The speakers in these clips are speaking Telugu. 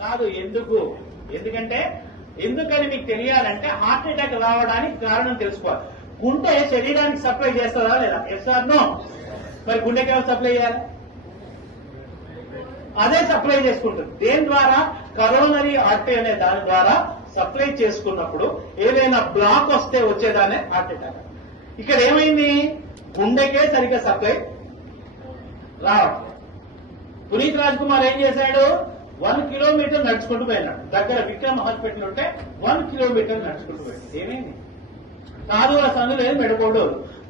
కాదు. ఎందుకంటే ఎందుకని మీకు తెలియాలంటే హార్ట్ అటాక్ రావడానికి కారణం తెలుసుకోవాలి. గుండె శరీరానికి సప్లై చేస్తుందా లేదా? Yes or no? మరి గుండెకి ఎవరు సప్లై చేయాలి? అదే సప్లై చేసుకుంటుంది. దేని ద్వారా? కరోనరీ ఆర్టరీ అనే దాని ద్వారా సప్లై చేసుకున్నప్పుడు ఏదైనా బ్లాక్ వస్తే వచ్చేదానే హార్ట్ అటాక్. ఇక్కడ ఏమైంది? గుండెకే సరిగ్గా సప్లై రావట్లేదు. పునీత్ రాజ్ కుమార్ ఏం చేశాడు? 1 కిలోమీటర్ నడుచుకుంటూ పోయినాడు. దగ్గర విక్రమ్ హాస్పిటల్ ఉంటే 1 కిలోమీటర్ నడుచుకుంటూ పోయాడు. ఏమైంది? కాదు ఆ సందు లేదు, మెడకోడు,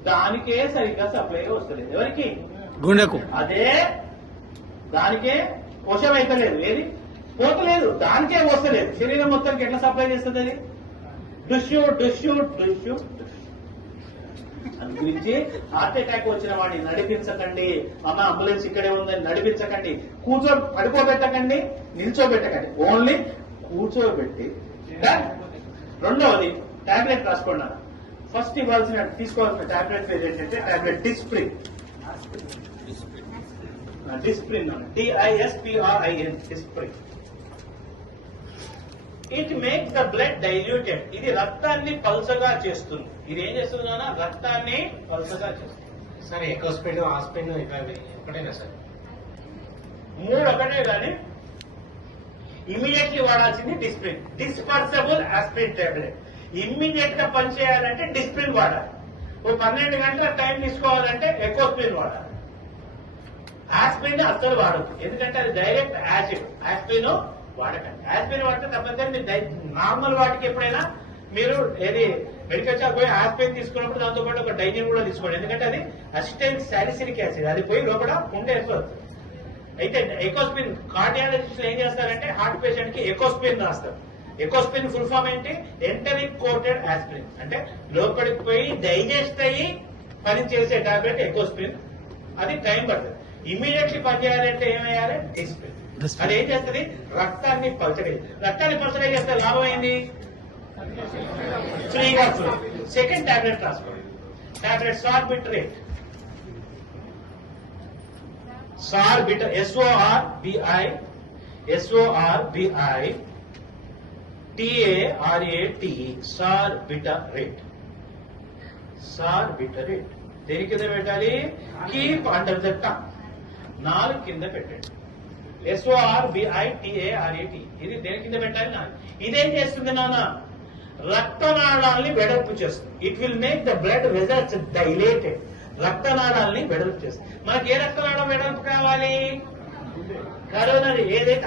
దానికే సరిగ్గా సప్లై వస్తలేదు. ఎవరికి? గుండెకు. అదే దానికే పోషం అయితలేదు. ఏది పోతలేదు, దానికే వస్తలేదు. శరీరం మొత్తానికి ఎట్లా సప్లై చేస్తుంది అది? డుష్యూ డుష్యూ డుష్యూ. అందుగురించి హార్ట్ అటాక్ వచ్చిన వాడిని నడిపించకండి. అమ్మ అంబులెన్స్ ఇక్కడే ఉందని నడిపించకండి. పడుకోబెట్టకండి, నిల్చోబెట్టకండి. ఓన్లీ కూర్చోబెట్టి. రెండవది టాబ్లెట్ రాసుకున్నాను. ఫస్ట్ తీసుకోవాల్సిన టాబ్లెట్ ఏంటంటే tablet Disprin. Disprin, DISPRIN, Disprin. It makes the blood diluted. ఇది రక్తాన్ని పల్చగా చేస్తుంది. ఇది ఏం చేస్తుంది నాన్న? రక్తాన్ని పల్చగా చేస్తుంది. సార్ ఎకోస్పిన్, ఆస్పిన్ ఒకటేనా సార్? 3 ఒకటే కానీ ఇమీడియట్లీ వాడాల్సింది Disprin. Dispersible aspirin tablet. Immediate గా పనిచేయాలంటే డిస్ప్రిన్ వాడాలి. 12 గంటల టైం తీసుకోవాలంటే ఎకోస్పిన్ వాడాలి. ఆస్పిరిన్ అస్సలు వాడదు, ఎందుకంటే అది డైరెక్ట్ యాసిడ్. ఆస్పిరిన్ వాడకండి. ఆస్పిరిన్ వాడితే తప్పనిసరి నార్మల్ వాటికి ఎప్పుడైనా మీరు ఏది మెడికల్ షాప్ పోయి ఆస్పిరిన్ తీసుకున్నప్పుడు దాంతో పాటు ఒక డైజిన్ కూడా తీసుకోండి. ఎందుకంటే అది అసిటైల్ సాలిసిలిక్ యాసిడ్, అది పోయి లోపల ఉండే వస్తుంది. అయితే ఎకోస్పిన్ కార్డియాలజిస్టులు ఏం చేస్తారంటే హార్ట్ పేషెంట్ కి ఎకోస్పిన్ రాస్తారు. ఎకోస్పిన్ ఫుల్ ఫామ్ ఏంటి? Enteric coated aspirin. అంటే లోపలికి పోయి డైజెస్ట్ అయ్యి పని చేసే టాబ్లెట్ ఎకోస్పిన్. అది టైం పడుతుంది. ఇమీడియట్లీ పనిచేయాలంటే ఏమయ్యాలి? డిస్ప్రిన్. అది ఏం చేస్తుంది? రక్తాన్ని పలచగా. రక్తాన్ని పలచగా చేస్తే లాభం ఏంది? ఫ్రీగా ఫ్లో. సెకండ్ టాబ్లెట్ రాసుకోండి. టాబ్లెట్ సార్బిట్రేట్. సార్బిటర్, SORBITARAT, సార్బిటరేట్. సార్బిటరేట్ దేని కింద పెట్టాలి? Keep under the tongue. 4 కింద పెట్టండి. SORBITARAT. ఇది దేని కింద పెట్టాలి? 4. ఇదేం చేస్తుంది నాన్న? రక్తనాళాల్ని వెడల్పు చేస్తుంది. It will make the blood vessels dilated. రక్తనాళాల్ని వెడల్పు చేస్తుంది. మనకి ఏ రక్తనాళం వెడల్పు కావాలి? కరోనరీ ఏదైతే